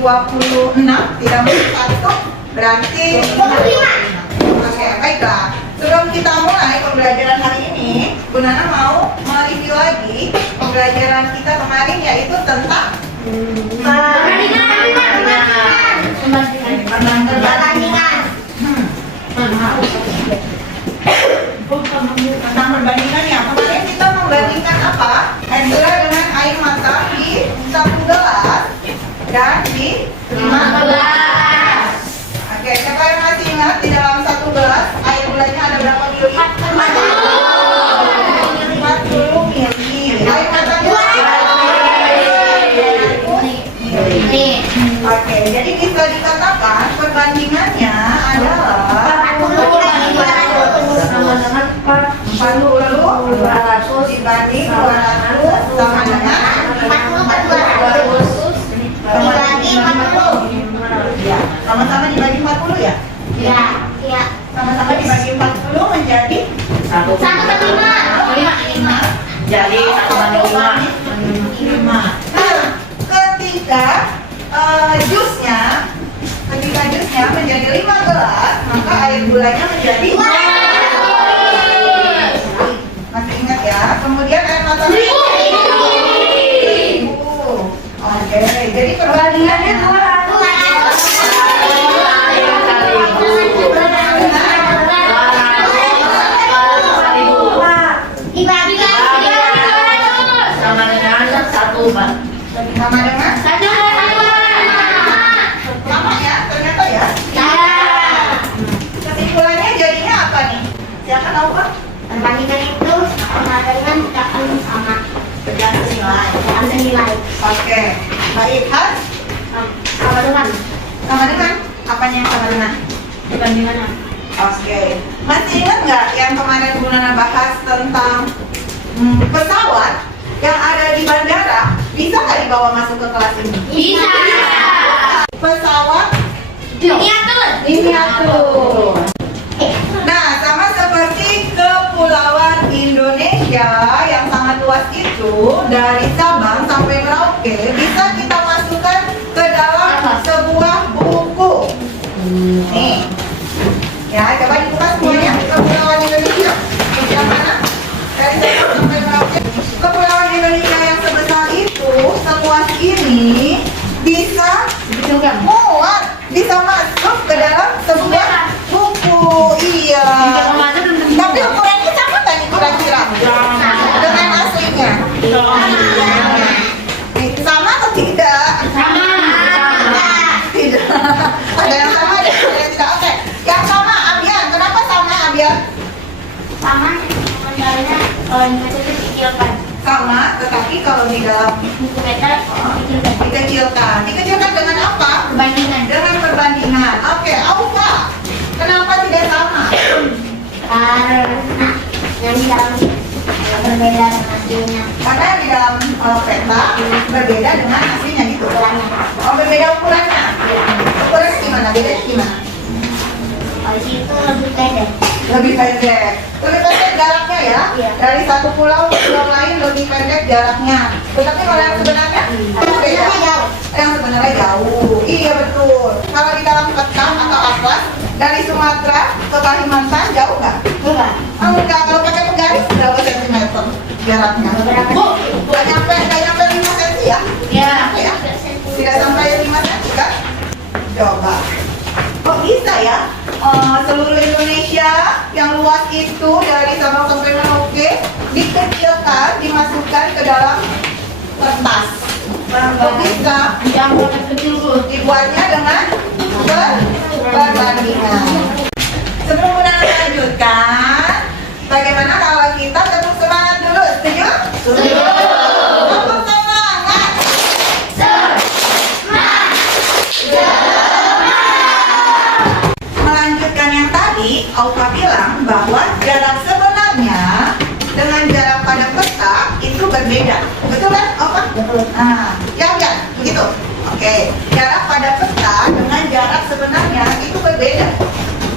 26 tidak masuk 1 berarti 25. Oke, baiklah. Sebelum kita mulai pembelajaran hari ini, Bu Nana mau mereview lagi pembelajaran kita kemarin, yaitu tentang perbandingan. Tentang perbandingan ya. Kemarin kita membandingkan apa? Air gula dengan air mata di 1 gelas dan di 5 gelas. Oke, siapa yang masih ingat di dalam 1 gelas air gulanya ada berapa mili? 40 mili. Air matanya Oke, jadi bisa dikatakan perbandingannya adalah 40 dibanding 200 sama dengan 40 dibagi 40. Ya, sama-sama dibagi 40 ya? Ya. Sama-sama dibagi 40 menjadi 1/5. Jadi 1/5. Nah, ketika jusnya menjadi 5 gelas, maka air gulanya menjadi masih ingat ya? Kemudian air mata 1000. Oke, jadi perbandingannya 200 sama dengan 1 sama dengan sama ya, ternyata ya. Kesimpulannya jadinya apa nih? Siapa tahu Pak? Perbandingan itu sama dengan akan sama Tergantung nilai. Oke, baik Has. sama dengan Sama dengan apanya yang sama dengan? perbandingannya. Oke, masih ingat nggak yang kemarin Bu Nana bahas tentang pesawat yang ada di bandara bisa nggak dibawa masuk ke kelas ini? Bisa. Pesawat Miniatur. Nah, sama seperti Kepulauan Indonesia yang sangat luas itu, dari Sabang sampai Merauke bisa kita masukkan ke dalam sebuah buku. Nih, ya coba dibuka semuanya. Kepulauan Indonesia yang mana? Dari Sabang sampai Merauke. Kepulauan Indonesia yang sebesar itu, seluas ini bisa muat, bisa masuk ke dalam sebuah buku. Iya. Tapi ukurannya sama nggak nih kira-kira dengan aslinya? Sama atau tidak? Tidak. Ada yang sama, ada yang tidak. Oke, yang sama Abian. Kenapa sama Abian? Sama sebenarnya kalau itu dikecilkan. Sama, tetapi kalau di dalam Buku peta dikecilkan. Dikecilkan dengan apa? Perbandingan. Dengan perbandingan. Oke, Aufa. Kenapa tidak sama? Karena yang di dalam berbeda dengan aslinya. Karena di dalam peta berbeda dengan aslinya gitu. Ukurannya. Oh, berbeda ukurannya. Ukurannya gimana? Bedanya gimana? Kalau di situ lebih pendek. Lebih pendek. Lebih pendek jaraknya ya? Iya. Dari satu pulau ke pulau lain lebih pendek jaraknya. Tetapi kalau yang sebenarnya beda. Jauh. Yang sebenarnya jauh. Iya betul. Kalau di dalam peta atau atlas dari Sumatera ke Kalimantan jauh nggak? Enggak. Oh, enggak. Kalau pakai penggaris berapa sentimeter jaraknya? Beberapa Nggak nyampe 5 cm ya? Ya. Ya. Tidak sampai 5 cm kan? Coba. Kok bisa ya? Seluruh Indonesia yang luas itu dari Sabang sampai Merauke dikecilkan, dimasukkan ke dalam kertas. Kok bisa? Yang paling kecil Bu. Dibuatnya dengan perbandingan. Sebelum Bu Nana lanjutkan, bagaimana kalau kita tepuk semangat dulu? Setuju? Setuju. Tepuk semangat. Melanjutkan yang tadi, Aufa bilang bahwa jarak sebenarnya dengan jarak pada peta itu berbeda. Betul kan, Aufa? Betul. Nah, ya, begitu. Oke, jarak pada peta dengan jarak sebenarnya itu berbeda.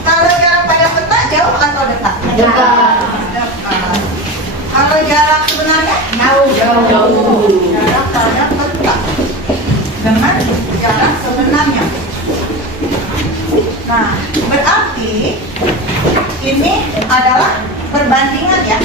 Kalau jarak pada peta jauh atau dekat? Dekat. Dekat. Kalau jarak sebenarnya jauh. Jarak pada peta dengan jarak sebenarnya Nah, berarti ini adalah perbandingan ya.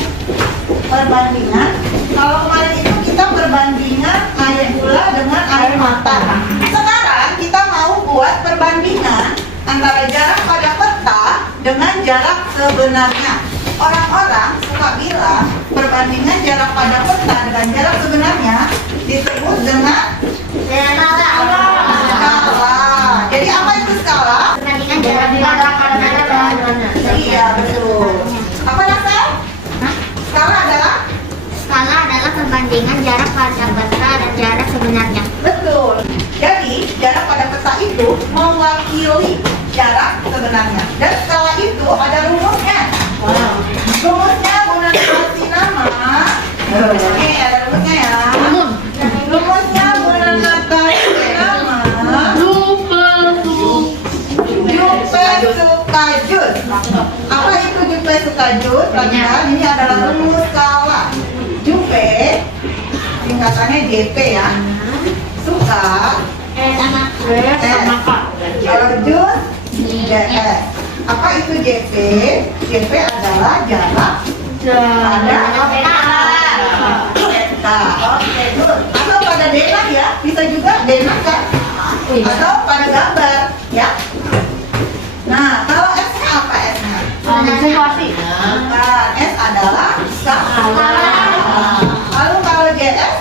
Perbandingan. Kalau kemarin itu kita perbandingan air gula dengan air mata. Sekarang kita mau buat perbandingan antara jarak pada peta dengan jarak sebenarnya. Orang-orang suka bilang perbandingan jarak pada peta dengan jarak sebenarnya disebut dengan skala. Jadi apa itu skala? Perbandingan jarak pada Iya, betul. Apa Rafael? Skala adalah? Skala adalah perbandingan jarak pada peta dan jarak sebenarnya. Betul. Jadi jarak pada peta itu mewakili jarak sebenarnya. Dan skala itu ada rumusnya. Rumusnya guna kasih nama. Oke, ada rumusnya ya. Rumusnya guna kasih nama. Jupe Sukajut. Apa itu Jupe Sukajut? Pelajaran ini adalah rumus skala. Jupe singkatannya JP ya. Suka Sama kalau jus JS. Apa itu JP? JP adalah jarak pada peta. Oke, good. Atau pada denah ya, bisa juga denah kan? Atau pada gambar ya. Nah, kalau S-nya apa S-nya? situasi. Bukan, S adalah skala. Lalu kalau JS?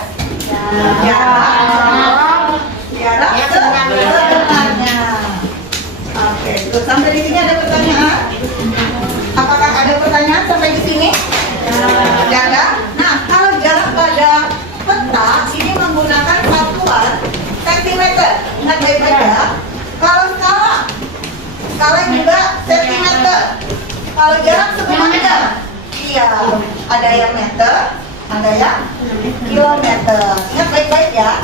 Jarak sebenarnya. Oke, terus sampai di sini ada pertanyaan? Apakah ada pertanyaan sampai di sini? Tidak ada. Nah, kalau jarak pada peta ini menggunakan satuan sentimeter. Ingat baik-baik ya. Kalau skala juga sentimeter. Kalau jarak sebenarnya, iya, ada yang meter, ada yang kilometer. Ingat baik-baik ya.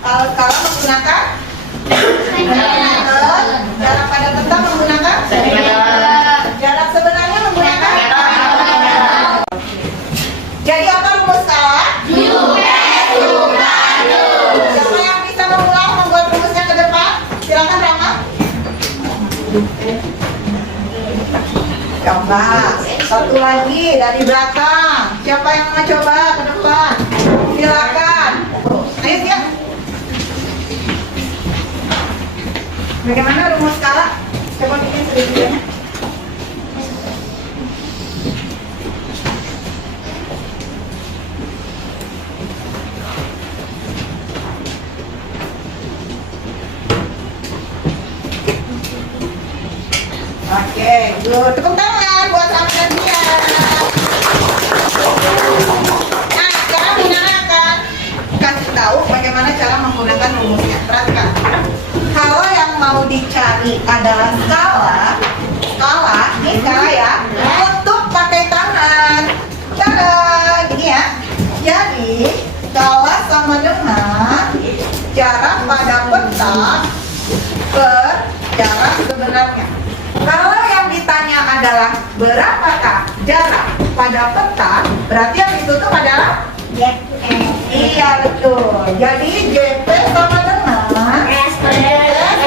Kalau skala menggunakan meter, jarak pada peta menggunakan jarak sebenarnya menggunakan. Jadi apa rumus skala? Siapa yang bisa mengulang membuat rumusnya ke depan? Silakan Rama. Coba satu lagi dari belakang. Siapa yang mau coba ke depan? Silakan. Ayo siap. Bagaimana rumus skala? Coba bikin sedikitnya. Oke, good. Tepuk tangan buat Rama dan Dia. Nah, sekarang Bunda akan kasih tahu bagaimana cara menggunakan rumusnya. Perhatikan. Kalau yang mau dicari adalah skala, ini skala ya, untuk pakai tangan. Cara gini ya. Jadi, skala sama dengan jarak pada peta per jarak sebenarnya. Kalau yang ditanya adalah berapakah jarak pada peta, berarti yang ditutup adalah iya betul. Jadi JP sama dengan S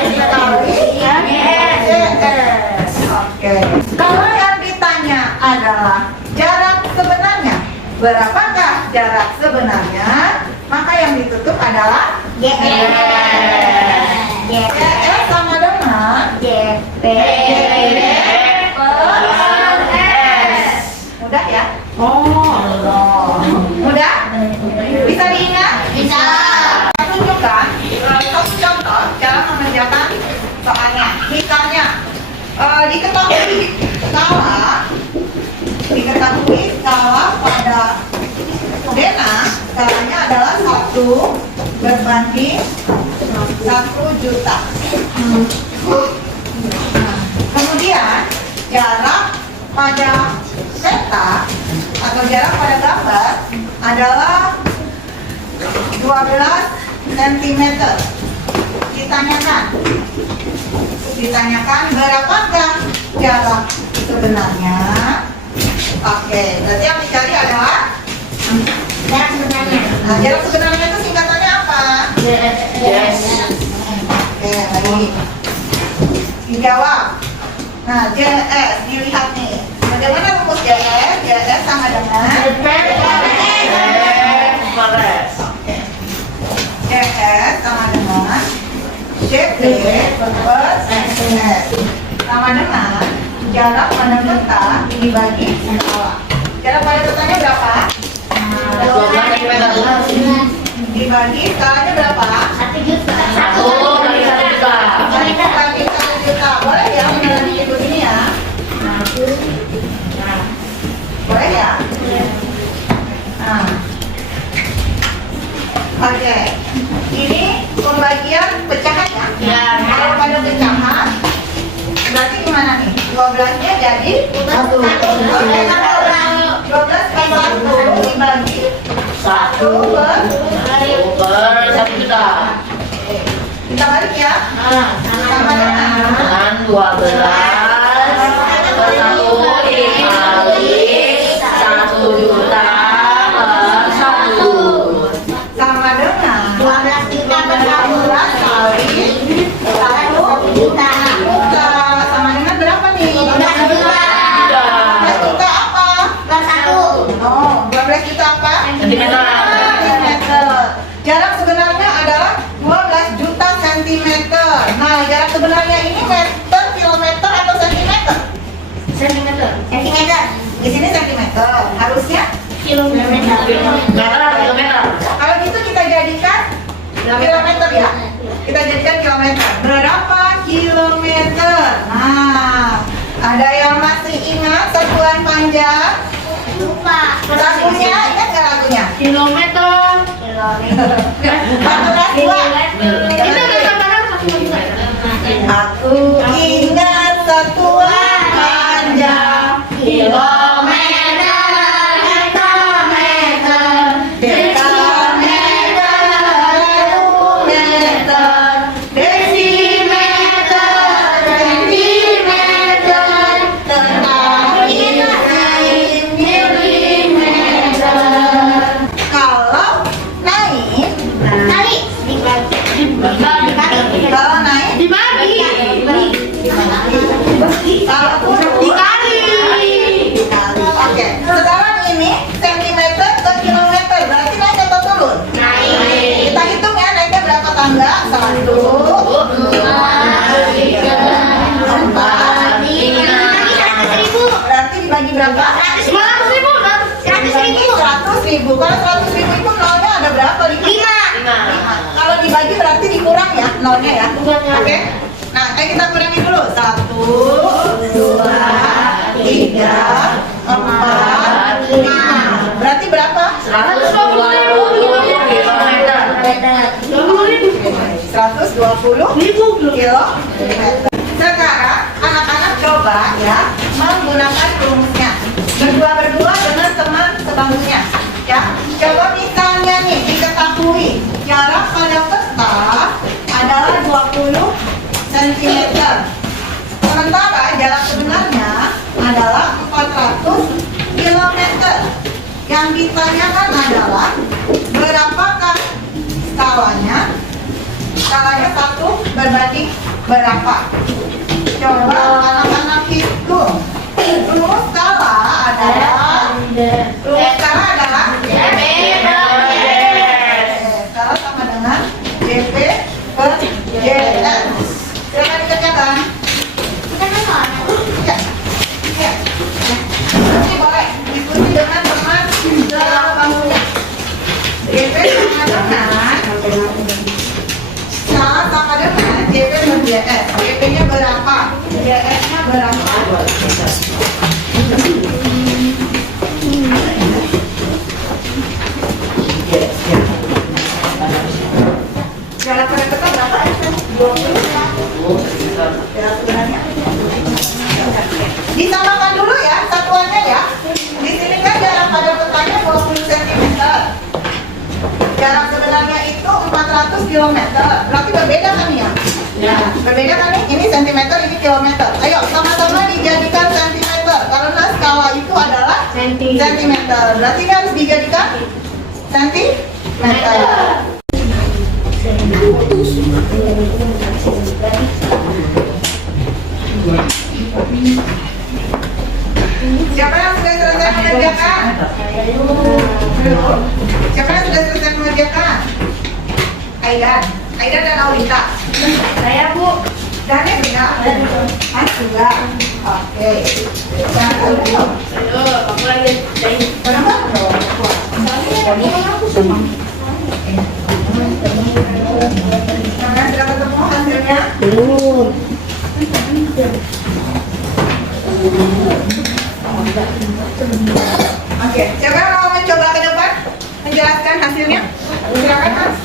dikali JS. Oke. Kalau yang ditanya adalah jarak sebenarnya, berapakah jarak sebenarnya, maka yang ditutup adalah JS sama dengan JP per S. Mudah ya? Mudah? Bisa diingat? Bisa. Saya tunjukkan satu contoh cara mengerjakan soalnya. Misalnya diketahui skala pada denah, skalanya adalah 1 berbanding 1 juta. Kemudian jarak pada peta atau jarak pada gambar adalah 12 cm. Ditanyakan berapakah jarak sebenarnya? Oke, berarti yang dicari adalah Jarak sebenarnya. nah, jarak sebenarnya itu singkatannya apa? Yes. Oke, baik. Dijawab. Nah, JS dilihat nih. Bagaimana rumus JS? JS sama dengan JS sama dengan JP per SS sama dengan jarak pada peta dibagi skala. Jarak pada petanya berapa? 12 cm. Dibagi skalanya berapa? 1 juta. 1 kali 1 juta. Dibagi 1 juta. Boleh ya menulis begini ya? Boleh ya? Nah. Oke. Ini pembagian pecahan ya? Ya. Kalau pada pecahan berarti gimana nih? 12-nya jadi 1. Oke, kalau 12 per 1 dibagi 1 per 1 juta. kita balik ya. Sama dengan Dengan 12 per 1 dikali 1 juta per 1. sama dengan 12 juta per 12 kali 1 juta. juta. Sama dengan berapa nih? 12 juta. 12 juta apa? Per 1. Oh, 12 juta apa? Sentimeter. Sentimeter. Jarak sebenarnya adalah 12 juta sentimeter. Nah, jarak sebenarnya ini meter, kilometer atau sentimeter? Sentimeter. Sentimeter. Di sini sentimeter. Harusnya Kilometer. Meter atau kilometer? kalau gitu kita jadikan kilometer ya. Kita jadikan kilometer. Berapa kilometer? Nah, ada yang masih ingat satuan panjang? Lupa. Lagunya ingat nggak lagunya? Kilometer. Kilometer. 14 Itu udah gambaran satu juta. Aku ingat satuan panjang Kilometer, hektometer, dekameter, meter, desimeter, sentimeter, tetapi milimeter. Kalau naik, kali dibagi. kalau naik, Dibagi. kalau turun, Dikali. Oke, sekarang ini sentimeter ke kilometer, berarti naik atau turun? Naik. Kita hitung ya, naiknya berapa tangga? 1, 2, 3, 4, Dibagi 100.000. berarti dibagi berapa? 100.000. 100.000. Kalau 100.000 itu nolnya ada berapa? 5. Kalau dibagi berarti dikurang ya, nolnya ya. Oke. Nah, kita kurangi dulu. 1, 2, 3, 4, 5. Berarti berapa? 120 kilometer. 120 kilo. Sekarang anak-anak coba ya menggunakan rumusnya berdua-berdua dengan teman sebangkunya ya. Coba misalnya nih diketahui jarak pada peta adalah 20 cm. Sementara jarak sebenarnya adalah 400 km. Yang ditanyakan adalah berapakah skalanya? Skalanya 1 berbanding berapa? Coba anak-anak hitung. Rumus skala adalah skala sama dengan JP per JS. Silakan dikerjakan. Kita kan soalnya. Ya. Ya. Ini boleh diskusi dengan teman sebangkunya. JP sama dengan skala sama dengan JP per JS. JP-nya berapa? JS-nya berapa? Jarak pada peta berapa? 20. Jarak sebenarnya. Disamakan dulu ya satuannya ya. Di sini kan jarak pada petanya 20 cm. Jarak sebenarnya itu 400 km. Berarti berbeda kan ya? Ya. Berbeda kan nih? Ini centimeter, ini kilometer. Ayo sama-sama dijadikan sentimeter karena skala itu adalah sentimeter. Berarti kan harus dijadikan sentimeter. Siapa yang sudah selesai mengerjakan? Belum. Siapa yang sudah selesai mengerjakan? Aidan dan Aulita. Saya Bu. Dan ya sudah. Mas juga. Oke. Nah, Aduh, aku lagi. kenapa dong? Nah, sudah ketemu hasilnya? Belum. Oke, siapa yang mau mencoba ke depan menjelaskan hasilnya? Silakan Mas.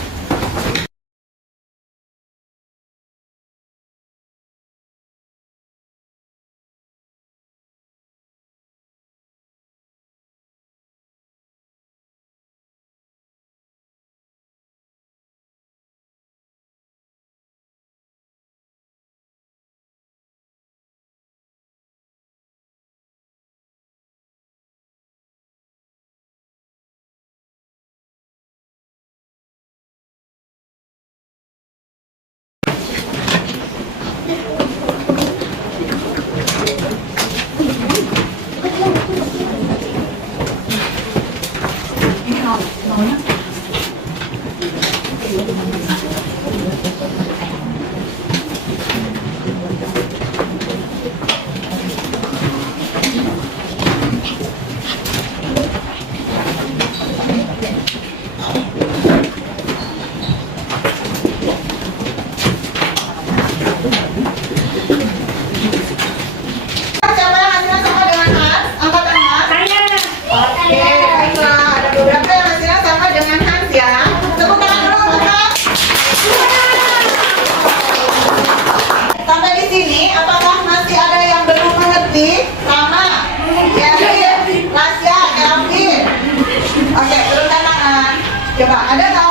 Siapa yang hasilnya sama dengan Hans? Angkat tangan. Oke, baiklah. Ada beberapa yang hasilnya sama dengan Hans ya. Tepuk tangan dulu untuk Hans. Sampai di sini, apakah masih ada yang belum mengerti? Sama. Yakin? Rasya, Elvin. Oke, turunkan tangan. Coba, ada nggak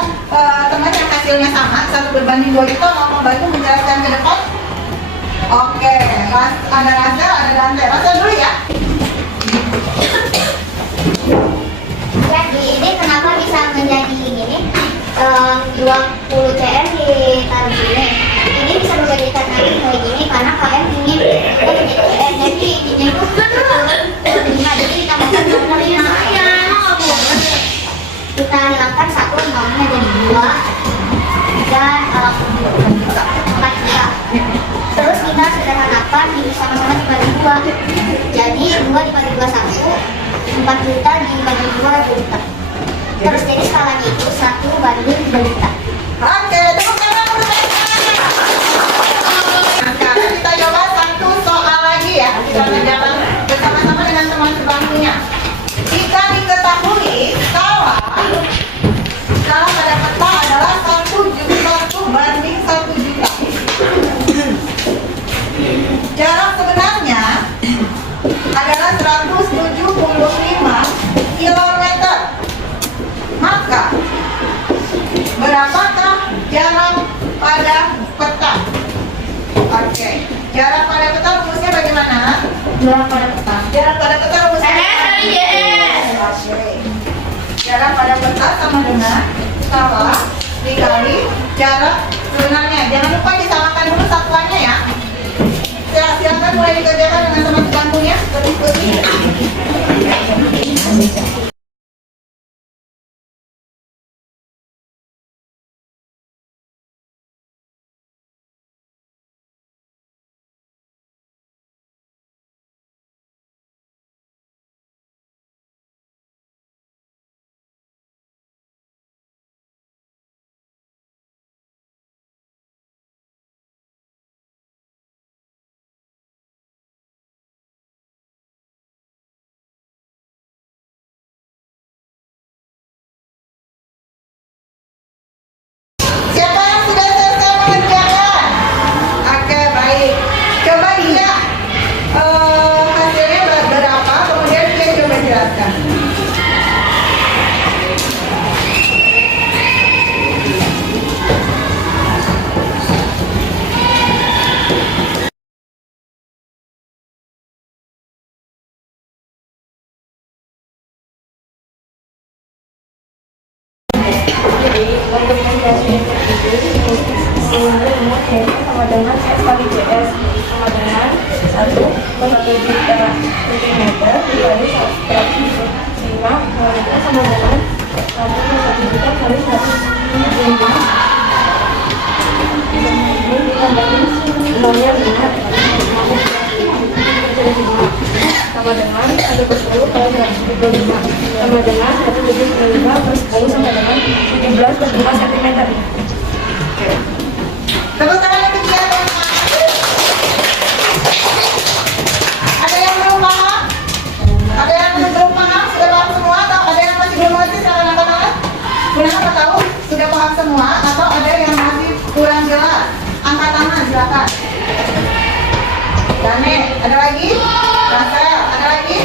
teman yang hasilnya sama? 1/2 itu mau membantu menjelaskan ke depan? Oke, ada Rasa, ada Dante. Rasa dulu ya. Jadi ini kenapa bisa menjadi gini? 20 cm ditaruh gini. Ini bisa menjadi karena kayak gini karena kalian ingin jadi cm. Jadi ini itu 5. Jadi ditambahkan 5. Kita hilangkan 1, nolnya jadi 2 dan 4 juta. Terus kita sederhanakan ini sama-sama dibagi 2. Jadi 2 dibagi 2 1, 4 juta dibagi 2 juta. Terus jadi skalanya itu 1/2 juta. Oke, tepuk tangan untuk mereka. Nah, sekarang kita coba satu soal lagi ya. Kita berjalan bersama-sama dengan teman sebangkunya. Jika diketahui skala pada peta adalah 1/1 juta. Jarak sebenarnya adalah 175 km. Maka berapakah jarak pada peta? Oke, jarak pada peta rumusnya bagaimana? Jarak pada peta. Jarak pada peta rumusnya. Oke. Jarak pada peta sama dengan skala dikali jarak sebenarnya. Jangan lupa disamakan dulu satuannya ya. Silakan mulai dikerjakan dengan teman sebangkunya. Berdiskusi. Siapa yang sudah selesai mengerjakan? Oke, baik. Coba lihat hasilnya berapa, kemudian dia coba jelaskan. Jadi untuk menjadi itu sama dengan S kali CS sama dengan per 1 juta sentimeter dikali 105 kalau itu sama dengan 1 juta kali 105 ditambahin nolnya 5 sama dengan 1 per 10 kali 125 sama dengan 175 per 10 sama dengan 17 per 5 cm. Tepuk tangan untuk dia, teman-teman. Ada yang belum paham? Ada yang belum paham? Sudah paham semua atau ada yang masih belum mengerti secara anak-anak? Bunda mau tahu sudah paham semua atau ada yang masih kurang jelas? Angkat tangan silakan. Dane, ada lagi? Rasel, ada lagi?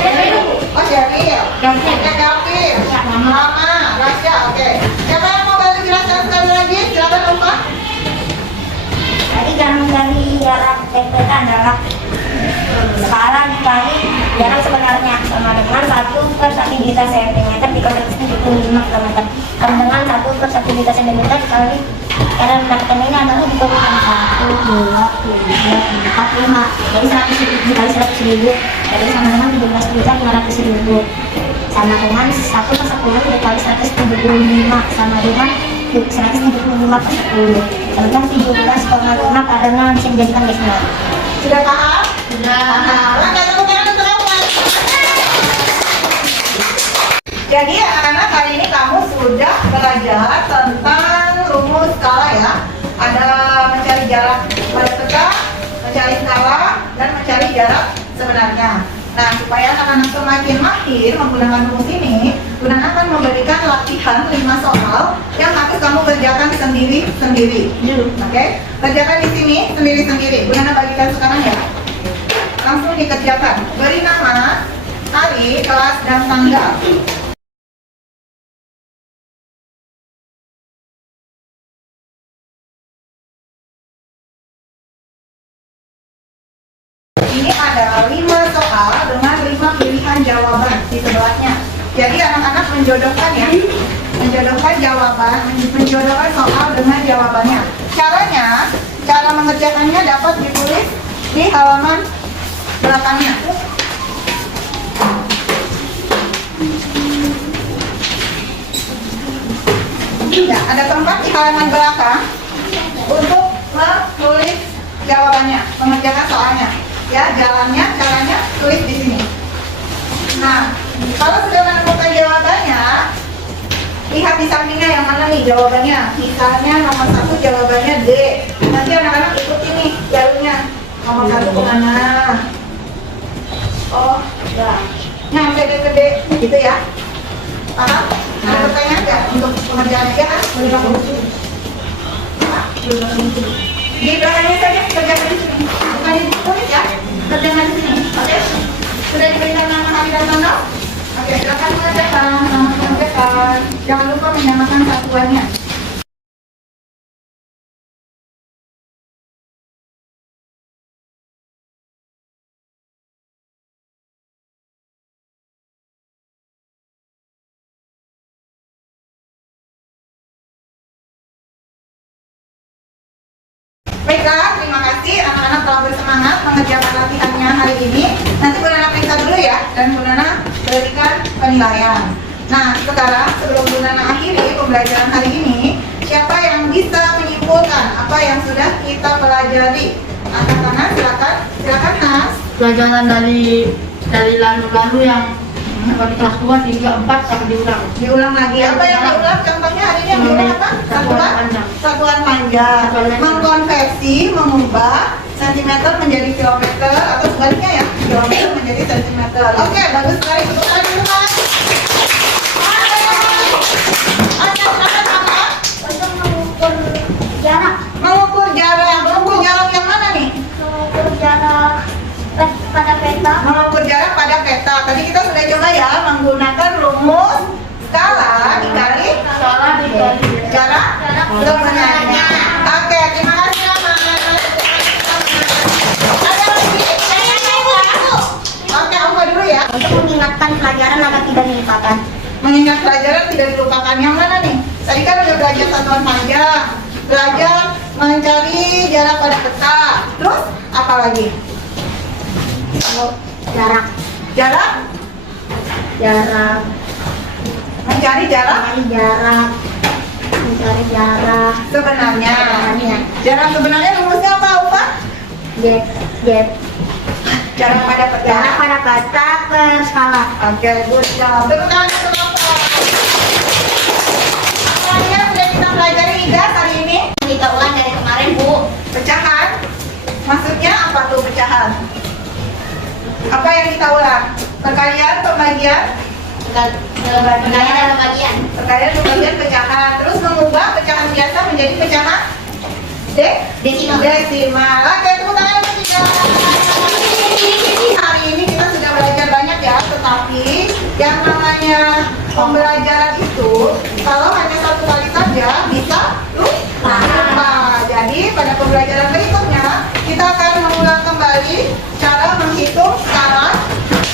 Oh, Syaril. Gavin. Mama, Rasya, oke. Siapa yang mau bantu jelaskan sekali lagi? Silakan lupa. Tadi jangan dari jarak TPK adalah skala dikali jarak sebenarnya sama dengan 1 per 1 juta cm dikali 75 km sama dengan 1 per 1 juta cm dikali cara mendapatkan ini adalah dikali 1, 2, 3, 4, 5 jadi 100 dikali 100 ribu jadi sama dengan 17 juta 500 ribu sama dengan 1 per 10 dikali 175 sama dengan 175 per 10 tentang 17,5 karena bisa dijadikan desimal. Sudah paham? Sudah. Oke, tepuk tangan untuk kamu. Jadi anak-anak, hari ini kamu sudah belajar tentang rumus skala ya. Ada mencari jarak pada peta, mencari skala, dan mencari jarak sebenarnya. Nah, supaya anak-anak semakin mahir menggunakan rumus ini, Bunda akan memberikan latihan 5 soal yang harus kamu kerjakan sendiri-sendiri. Oke? Kerjakan di sini sendiri-sendiri. Bunda bagikan sekarang ya. Langsung dikerjakan. Beri nama, hari, kelas, dan tanggal. Ini ada 5 soal dengan 5 pilihan jawaban di sebelahnya. Jadi anak-anak menjodohkan ya, menjodohkan jawaban, menjodohkan soal dengan jawabannya. Caranya, cara mengerjakannya dapat ditulis di halaman belakangnya. Ya, ada tempat di halaman belakang untuk menulis jawabannya, mengerjakan soalnya. Ya, jalannya, caranya tulis di sini. Nah, kalau sudah menemukan jawabannya, lihat di sampingnya yang mana nih jawabannya. Misalnya nomor 1 jawabannya D. Nanti anak-anak ikuti nih jalurnya. Nomor 1 kemana? Oh, ya. Nyampe ke D, gitu ya. Paham? Ada pertanyaan nggak untuk pengerjaannya? Ya kan? Di belakangnya saja, kerjakan di sini. Bukan ditulis ya, kerjakan di sini. Oke? Sudah diberikan nama hari dan tanggal? Oke, silakan mengerjakan. Jangan lupa menyamakan satuannya. Baiklah, terima kasih anak-anak telah bersemangat mengerjakan latihannya hari ini. Nanti Bu Nana periksa dulu ya, dan Bu Nana berikan penilaian. Nah, sekarang sebelum Bu Nana akhiri pembelajaran hari ini, siapa yang bisa menyimpulkan apa yang sudah kita pelajari? Angkat tangan, silakan Nas. Pelajaran dari lalu-lalu yang seperti kelas 2, 3, 4 akan diulang. Diulang lagi. Apa yang diulang? Contohnya hari ini yang diulang apa? Satuan panjang. Mengkonversi, mengubah sentimeter menjadi kilometer atau sebaliknya ya, kilometer menjadi sentimeter. Oke, bagus sekali. Tepuk tangan dulu, Mas. Untuk mengukur jarak Mengukur jarak yang mana nih? mengukur jarak pada peta Mengukur jarak pada peta. Tadi kita sudah coba ya menggunakan rumus skala dikali jarak sebenarnya. Oke, terima kasih ya, Mas. Ada lagi? Oke, aku dulu ya. untuk mengingatkan pelajaran agar tidak dilupakan. Mengingat pelajaran tidak dilupakan. Yang mana nih? Tadi kan udah belajar satuan panjang, belajar mencari jarak pada peta. Terus apa lagi? Jarak. Jarak? Jarak. Mencari jarak? Mencari jarak. Sebenarnya. Sebenarnya. Jarak sebenarnya rumusnya apa, Upa? Jet. Jarak pada peta. Jarak pada peta ke skala. Oke, good job. Tepuk tangan untuk Opa. Apa yang sudah kita pelajari Ida hari ini? Kita ulang dari kemarin, Bu. Pecahan. Maksudnya apa tuh pecahan? Apa yang kita ulang? Perkalian, pembagian? Perkalian dan pembagian. Perkalian, pembagian, pecahan. Terus mengubah pecahan biasa menjadi pecahan Desimal. desimal. Oke, tepuk tangan untuk Ida. Hari ini kita sudah belajar banyak ya, tetapi yang namanya pembelajaran itu kalau hanya satu kali saja bisa lupa. Jadi pada pembelajaran berikutnya kita akan mengulang kembali cara menghitung skala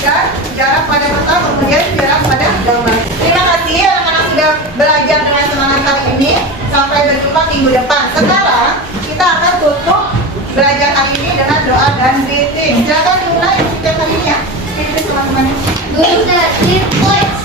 dan jarak pada peta kemudian jarak pada gambar. Terima kasih anak-anak sudah belajar dengan semangat hari ini. Sampai berjumpa minggu depan. Sekarang kita akan tutup belajar hari ini dengan doa dan greeting. Silakan dimulai setiap hari ini ya. Greeting teman-teman. Good.